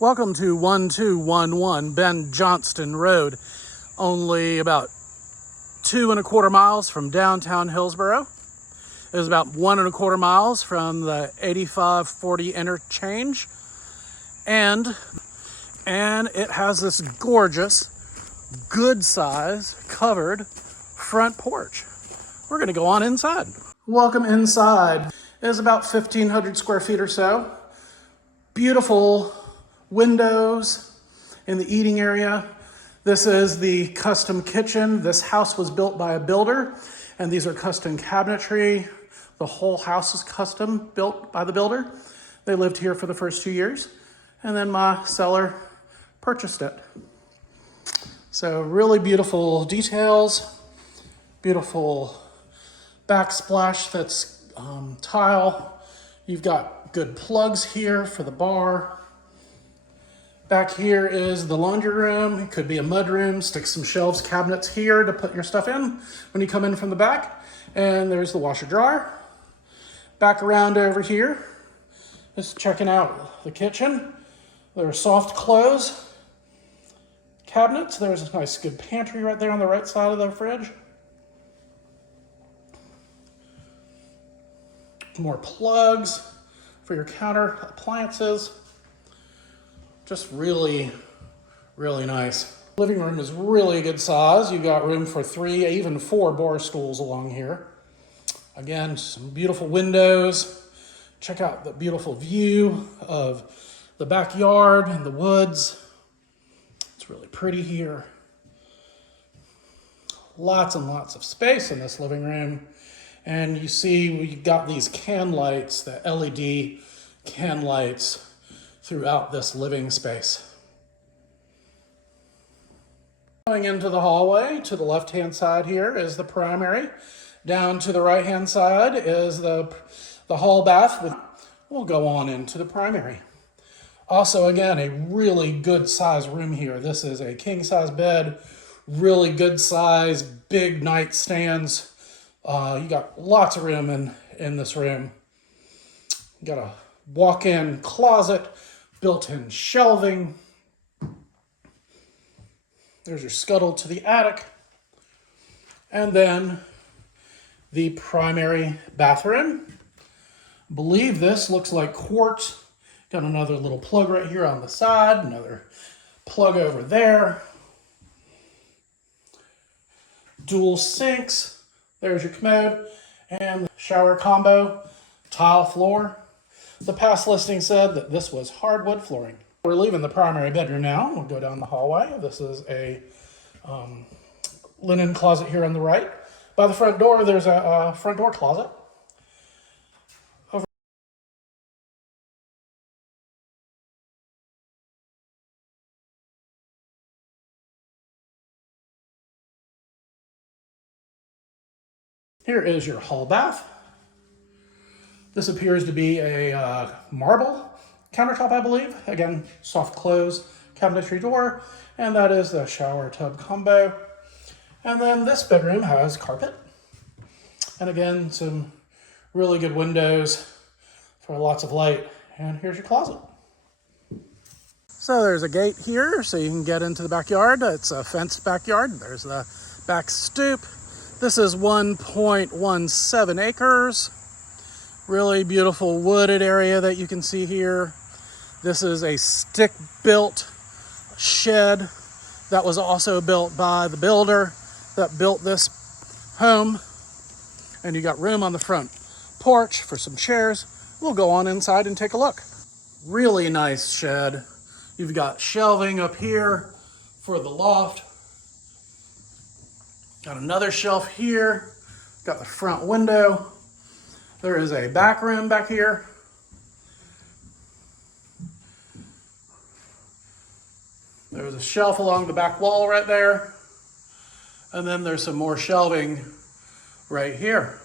Welcome to 1211 Ben Johnston Road, only about 2¼ miles from downtown Hillsborough. It is about 1¼ miles from the 8540 interchange, and it has this gorgeous, good size, covered front porch. We're going to go on inside. Welcome inside. It is about 1,500 square feet or so. Beautiful windows in the eating area. This is the custom kitchen. This house was built by a builder, and these are custom cabinetry. The whole house is custom built by the builder. They lived here for the first 2 years, and then my seller purchased it. So really beautiful details, beautiful backsplash that's tile. You've got good plugs here for the bar. Back here is the laundry room. It could be a mud room. Stick some shelves, cabinets here to put your stuff in when you come in from the back. And there's the washer dryer. Back around over here, just checking out the kitchen. There are soft close cabinets. There's a nice good pantry right there on the right side of the fridge. More plugs for your counter appliances. Just really, really nice. Living room is really good size. You've got room for 3, even 4 bar stools along here. Again, some beautiful windows. Check out the beautiful view of the backyard and the woods. It's really pretty here. Lots and lots of space in this living room. And you see we've got these can lights, the LED can lights throughout this living space. Going into the hallway, to the left-hand side here is the primary. Down to the right-hand side is the hall bath. We'll go on into the primary. Also, again, a really good size room here. This is a king-size bed, really good size, big nightstands. You got lots of room in this room. You got a walk-in closet, built-in shelving. There's your scuttle to the attic. And then the primary bathroom. I believe this looks like quartz. Got another little plug right here on the side, another plug over there. Dual sinks. There's your commode and the shower combo, tile floor. The past listing said that this was hardwood flooring. We're leaving the primary bedroom now. We'll go down the hallway. This is a linen closet here on the right. By the front door, there's a front door closet. Here is your hall bath. This appears to be a marble countertop, I believe. Again, soft close cabinetry door, and that is the shower tub combo. And then this bedroom has carpet. And again, some really good windows for lots of light. And here's your closet. So there's a gate here so you can get into the backyard. It's a fenced backyard. There's the back stoop. This is 1.17 acres. Really beautiful wooded area that you can see here. This is a stick-built shed that was also built by the builder that built this home. And you got room on the front porch for some chairs. We'll go on inside and take a look. Really nice shed. You've got shelving up here for the loft. Got another shelf here. Got the front window. There is a back room back here. There's a shelf along the back wall right there. And then there's some more shelving right here.